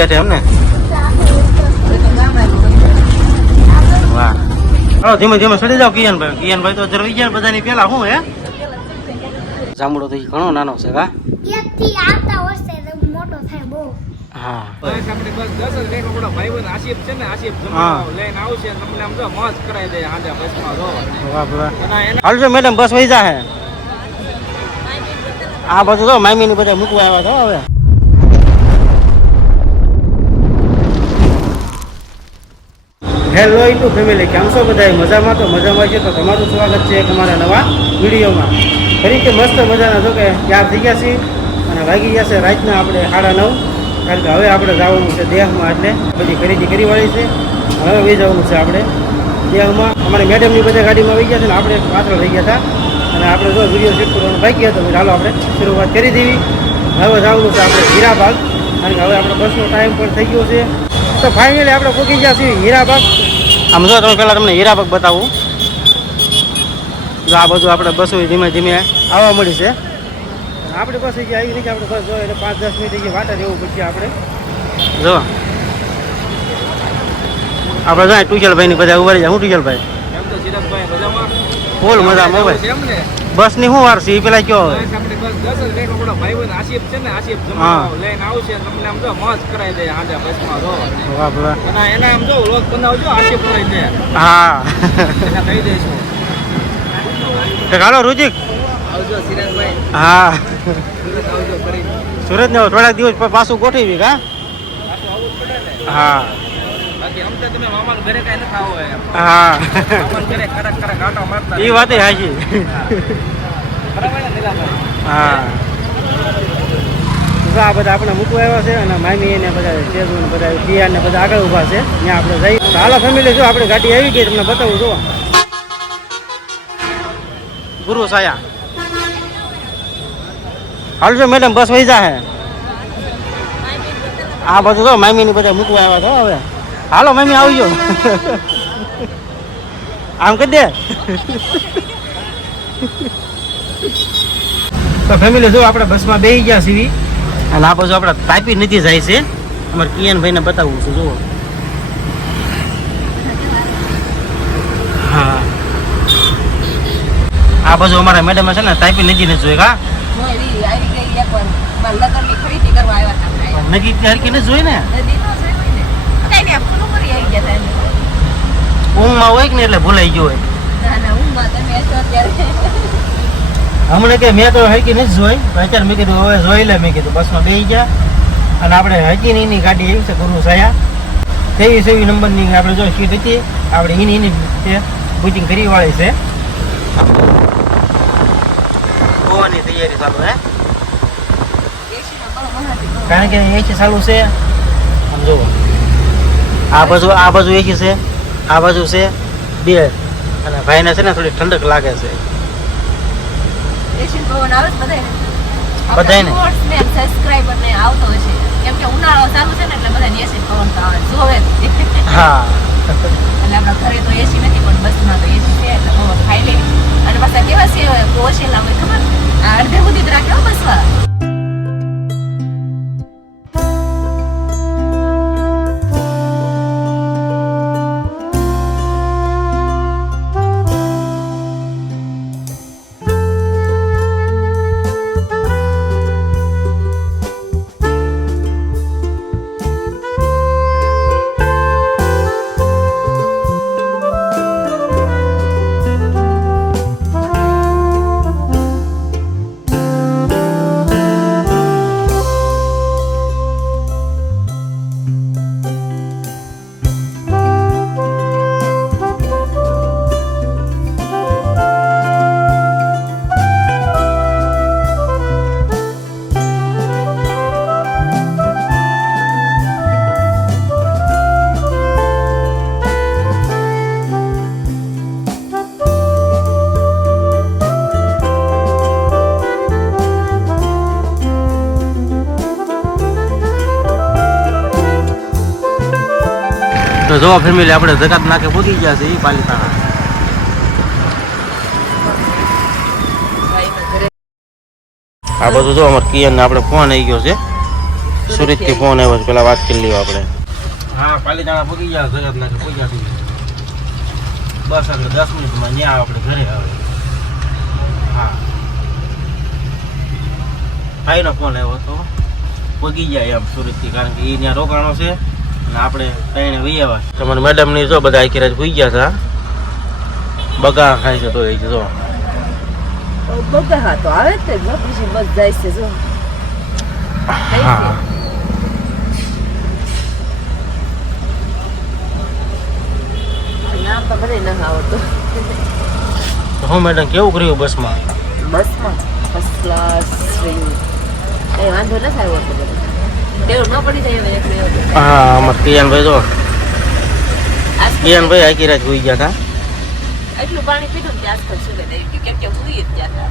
બેઠે એમને વાહ હાલો ધીમે ધીમે ચડી જાઓ કિયાનભાઈ તો જરવી ગયા બધાની પેલા શું હે જાંબુડો તો ઘણો નાનો છે હા એકથી આવતા વર્ષે મોટો થાય બહુ હા બસ આપણે બસ 10 જ રેકો મોટો ભાઈબંધ આશીફ છે ને આશીફ જમવા લઈને આવશે તમને આમ જો મોજ કરાવી દે આજા બસમાં જો વાહ વાહ હાલ જો મેડમ બસ વહી જા હે આ બધું તો મામીની બધા મૂકવા આવ્યા છો હવે હેલો યુટ્યુબ ફેમિલી કેમ છો બધા મજામાં તો મજામાં છે તો તમારું સ્વાગત છે એક અમારા નવા વિડીયોમાં ફરીથી મસ્ત મજાના જો કે તૈયાર થઈ ગયા છીએ અને વાગી ગયા છે રાતના આપણે 9:30 કારણ કે હવે આપણે જવાનું છે દેહમાં એટલે બધી ખરીદી કરી વાળી છે હવે વહી જવાનું છે આપણે દેહમાં અમારે મેડમની બધા ગાડીમાં વહી ગયા છે ને આપણે પાછળ રહી ગયા હતા અને આપણે જો વિડીયો શૂટ કરવાનું બાકી હતો ચાલો આપણે શરૂઆત કરી દેવી હવે જવાનું છે આપણે હીરાબાગ કારણ કે હવે આપણે બસનો ટાઈમ પણ થઈ ગયો છે તો ફાઇનલી આપણે પહોંચી ગયા છીએ હીરાબાગ આમ જો તમે પહેલાં તમને હીરાબાગ બતાવું જો આ બધું આપણે બસો ધીમે ધીમે આવવા મળી છે આપણી બસ જે આવી રીતે આપણે બસ જો એટલે 5-10 મિનિટ જે વાટા રહેવું પછી આપણે જો આપણે જો ટુશલભાઈની બધા ઉભા રહી જાય હું ટુશલભાઈ એમ તો સિરાજભાઈ મજામાં ફૂલ મજામાં ભાઈ એમ ને બસની શું વાર છે એ પેલા કયો હવે બસ આપણે બસ 10 જ રેકો મોટો ભાઈબંધ આશીફ છે ને આશીફ જમવા લઈને આવશે તમને આમ જો મોજ કરાવી દે આજા બસમાં જો વાહ વાહ અને એના આમ જો વ્લોગ બનાવજો આશીફ લઈ દે હા એને કહી દઈશું તો હાલો રુચિક આવજો સિરાજભાઈ હા સુરત આવજો ફરી સુરત ને થોડાક દિવસ પાછું ગોઠવી કા પાછું આવવું જ પડે ને હા બાકી આમ તો તમે મામાના ઘરે કાંઈ ન ખાવો હોય હા મામાના ઘરે કડક કડક આટો મારતા એ વાત હાજી બરાબર ને નીલાભાઈ હા તો આ બધા આપણે મૂકવા આવ્યા છે અને મામી ને બધા તેજુ ને બધા પિયા ને બધા આગળ ઊભા છે ત્યાં આપણે જઈ હાલો ફેમિલી જો આપણે ગાડી આવી ગઈ તમને બતાવું જો ગુરુ સાયા હાલ જો મેડમ બસ વહી જા હે આ બધું તો મામીની બધા મૂકવા આવ્યા છો હવે હાલો મમ્મી આવજો આમ કરી દે તો ફેમિલી જો આપણે બસમાં બેસી ગયા છીએ અને આ બાજુ આપણે તાપી નથી જાય છે અમારે કિયાનભાઈને બતાવવું છે જુઓ હા આ બાજુ અમારા મેડમ છે ને તાપી નદી નથી જોઈ કા નદી હરકી નથી જોઈ ને ઊંઘમાં હોય કે ને એટલે ભૂલાઈ ગયો હોય હમણાં કે મેં તો હરકી નથી જોઈ અત્યારે મેં કીધું હવે જોઈ લે મેં કીધું બસમાં બેસી ગયા અને આપણે હરકીની એની ગાડી આવી છે ગુરુ સાયા 23 નંબરની આપણે જો સીટ હતી આપણે એની છે બુકિંગ કરી વાળી છે ગોવાની તૈયારી ચાલુ હે કારણ કે એસી ચાલુ છે આમ જુઓ આ બાજુ એસી છે આ બાજુ છે બે અને ભાઈને છે ને થોડી ઠંડક લાગે છે બધાને સબસ્ક્રાઇબર ને આવતો હશે કેમ કે ઉનાળો ચાલુ છે ને એટલે બધા એસી પવન તો આવે જોવે હા એટલે આપણા ઘરે તો એસી નથી પણ બસમાં તો એસી છે એટલે પવન ખાઈ લેવી અને પાછા કેવા છે ઓછેલા હોય ખબર આ અડધે સુધી જ રાખ્યો બસમાં તો જો ફેમિલી આપણે જકાત નાકે પહોંચી ગયા છે એ પાલિતાણા આ બધું જો અમારે કિયાન આપણે ફોન આવી ગયો છે સુરતથી ફોન આવ્યો છે, પેલા વાત કરી લઈએ આપણે. હા, પાલીતાણા પૂગી ગયા, જગતના પૂગ્યા છે. બસ એટલે 10 મિનિટમાં ત્યાં આપણે ઘરે આવે. હા, ભાઈનો ફોન આવ્યો હતો, પૂગી ગયા એમ સુરતથી, કારણ કે એ ત્યાં રોકાણો છે અને આપણે ત્રણે વહી આવ્યા. તમારી મેડમની જો બધા આખી રાત પૂઈ ગયા હતા, બગા ખાય છે તો એ જો બગા તો આવે તે પછી બસ જાય છે જો. હા, નામ તો મને ન આવડતું. તો હું મેડમ કેવું કર્યું બસમાં? બસમાં ફર્સ્ટ ક્લાસ રહ્યું, કઈ વાંધો ન થાય હોતો બધો ટેવ ન પડી જાય હવે એકને એવું. હા, અમારે કિયાનભાઈ જો કિયાનભાઈ આખી રાત પૂઈ ગયા હતા. એટલું પાણી પીધું ને ત્યાં આસપાસ સુગે કેમ કે પૂરી જ ત્યાં હતા.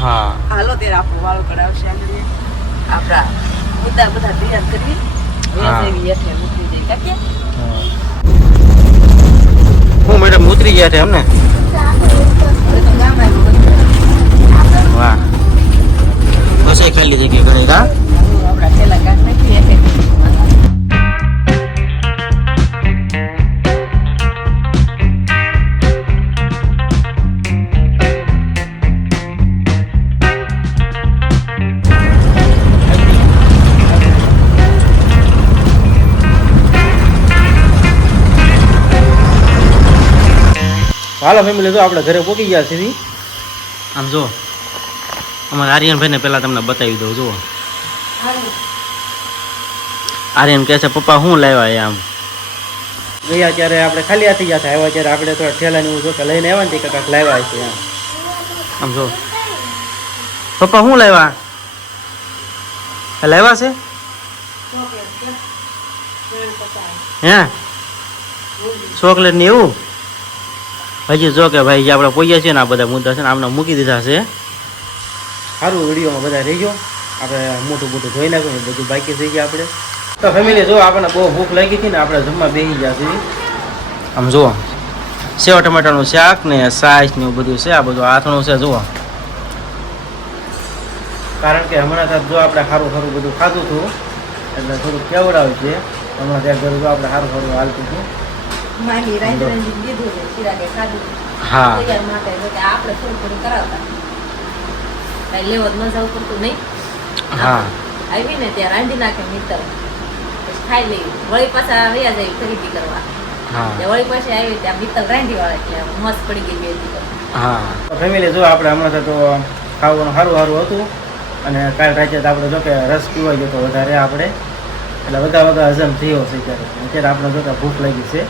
હા, હાલો ત્યારે આપણું વાળું કરાવશે આગળ આપણા મુદ્દા બધા તૈયાર કરી વેચાવી એટલે મૂકી દઈ કાકે. હું મેડમ ઉતરી ગયા છે એમને? હવે તો ગામ આવ્યું બધું. વાહ, બસે ખાલી જગ્યા ઘણી. હા, આપણા છેલ્લા કાઢ નાખી એટલે હાલો ફેમિલી, જો આપણે ઘરે પહોંચી ગયા સીધી. આમ જો અમારા આર્યનભાઈને પહેલાં તમને બતાવી દઉં. જુઓ, આર્યન કહે છે પપ્પા શું લાવ્યા એ? આમ ગયા ત્યારે આપણે ખાલી હાથી ગયા હતા, આવ્યા ત્યારે આપણે થોડા ઠેલાને એવું જો કે લઈને આવ્યા ને કાંઈક લાવ્યા છે. આમ જો પપ્પા શું લાવ્યા? લાવ્યા છે હે ચોકલેટ ને એવું? હજી જો કે ભાઈ જે આપણે પહોંચ્યા છીએ ને આ બધા મુદ્દા છે ને આમને મૂકી દીધા છે. સારું, વિડીયોમાં બધા રહી ગયો, આપણે મોટું મોટું જોઈ નાખ્યું, બધું બાકી થઈ ગયા આપણે. તો ફેમિલી જો આપણને બહુ ભૂખ લાગી હતી ને આપણે જમવા બેસી ગયા છીએ. આમ જુઓ સેવ ટમાટાનું શાક ને સાઈસ ને એવું બધું છે, આ બધું આથણું છે. જુઓ, કારણ કે હમણાં તક જો આપણે સારું સારું બધું ખાધું હતું એટલે થોડુંક કેવડાવ્યું છે. હમણાં ત્યાં ઘર જો આપણે સારું સારું હાલતું હતું. માની રાંધણ દીધું છે શિરાકે ખાધું. હા, તૈયાર માટે એટલે કે આપણે થોડું થોડું કરાવતા કઈ લેવો જ ન જવું પડતું નહીં. હા, આવી ને ત્યાં રાંધી નાખે મિત્ર પછી ખાઈ લઈ વળી પાછા વયા જાય ખરીદી કરવા. હા, વળી પાછી આવી ત્યાં મિત્ર રાંધી વાળા એટલે મસ્ત પડી ગઈ બે દિવસ. હા. તો ફેમિલી જો આપણે હમણાં તો ખાવાનું સારું સારું હતું અને કાલ રાતે તો આપણે જો કે રસ પીવાઈ ગયો તો વધારે આપણે એટલે બધા હજમ થયો છે. અત્યારે આપણે જો કે ભૂખ લાગી છે,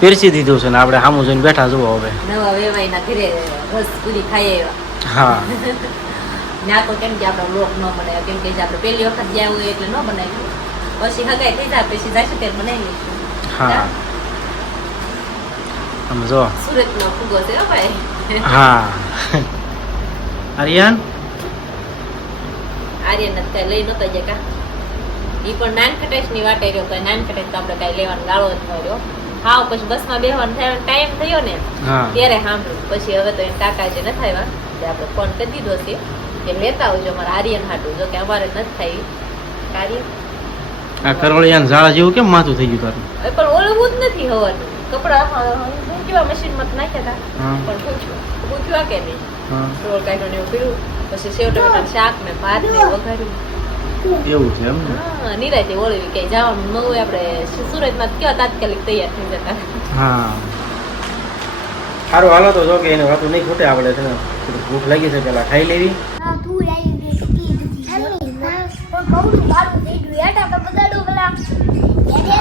પીરસી દીધું છે ને આપણે સામું જોઈને બેઠા જુઓ હવે. નવા વેવાઈના ઘરે રસ પૂરી ખાઈ આવ્યા. હા, ત્યાં તો કેમ કે આપણે લોક ન બનાવ્યો, કેમ કે આપણે પહેલી વખત ગયા હોય એટલે ન બનાવ્યું. પછી હગાઈ થઈ જાય પછી જઈશું ત્યારે બનાવી લઈશું. હા, આમ જો સુરતનો ફુગો છે હો ભાઈ. હા. આર્યન આર્યન કઈ લઈ નતો જાય કા ઈ પણ નાનખટાઈશ ની વાટે રહ્યો. કઈ નાનખટાઈશ તો આપણે કઈ લેવાનો ગાળો જ ન રહ્યો. હાવ પછી બસમાં બેહવાનો ટાઈમ થયો ને હા, ત્યારે સાંભળ્યું. પછી હવે તો એને કાકા જે નથી આવ્યા તે આપણે ફોન કરી દીધો છે કે લેતા આવજો અમારા આર્યન હાટું. જો કે અમારે નથી થાય કાર્ય. આ કરોળિયાન ઝાડા જેવું કેમ માથું થઈ ગયું તારું? હવે પણ ઓળવું જ નથી હવાનું કપડા કેવા મશીનમાં નાખ્યા હતા હા, પણ પૂછ્યું કે નહીં. હા, રોલ કાઢ્યો ને એવું કર્યું. પછી સેવ ટમેટાનું શાક ને ભાત ને વઘાર્યું. એવું છે એમ ને? હા, નિરાંતે ઓળવી કઈ જવાનું ન હોય આપણે સુરતમાં કેવા તાત્કાલિક તૈયાર થઈ જતા. હા, સારું હાલો તો જો કે એને વાતું નહીં ખૂટે. આપણે છે ને થોડી ભૂખ લાગી છે, પેલા ખાઈ લેવી. હા, તું આવી ગઈ કી દીધી પણ કૌડું બારું થઈ ગયું એટા તો બગાડો પેલા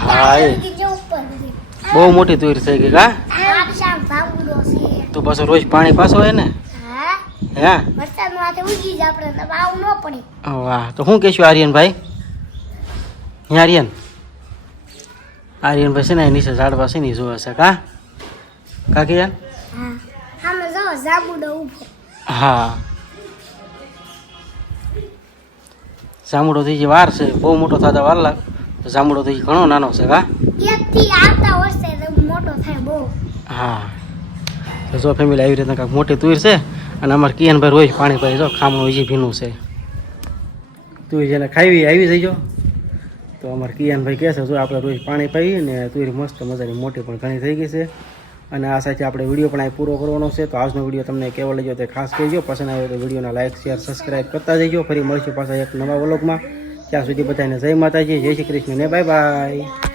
હા, એ. જે ઉપર હતી. બહુ મોટી તુર થઈ ગઈ કા? આ શામ ભાંગડો છે. તું પાછો રોજ પાણી પાછો હોય ને? હા, હે? વરસાદ માથે ઉગી જ આપણે તો આવું ન પડે. વાહ, તો શું કહેશું આર્યનભાઈ? આર્યન આર્યનભાઈ છે ને નીચે ઝાડવા છે ને જોવે છે કા કાકીયાન? હા, આમે જો જાબુડો ઉભો. હા, જામુડો થઈ વાર છે, બહુ મોટો થતા વાર લાગે. તો જામુડો થઈ ઘણો નાનો છે કા? એકથી આવતા વર્ષે તો મોટો થાય બહુ. હા, તો જો ફેમિલી આવી રીતના કાંઈક મોટી તુર છે અને અમારે કિયાનભાઈ રોજ પાણી પાઈ જો ખામણું હજી ભીનું છે. તું જેને ખાવી આવી જઈજો. તો અમારે કિયાનભાઈ કહે છે જો આપણે રોજ પાણી પાઈએ ને તુરી મસ્ત મજાની મોટી પણ ઘણી થઈ ગઈ છે. અને આ સાથે આપણે વિડીયો પણ અહીં પૂરો કરવાનો છે. તો આજનો વિડીયો તમને કેવો લાગ્યો તે ખાસ કહેજો. પસંદ આવ્યો તો વિડીયોના લાઇક શેર સબસ્ક્રાઈબ કરતા જઈજો. ફરી મળીશું પાછા એક નવા વ્લોગમાં. ત્યાં સુધી બધાને જય માતાજી, જય શ્રી કૃષ્ણ ને બાય બાય.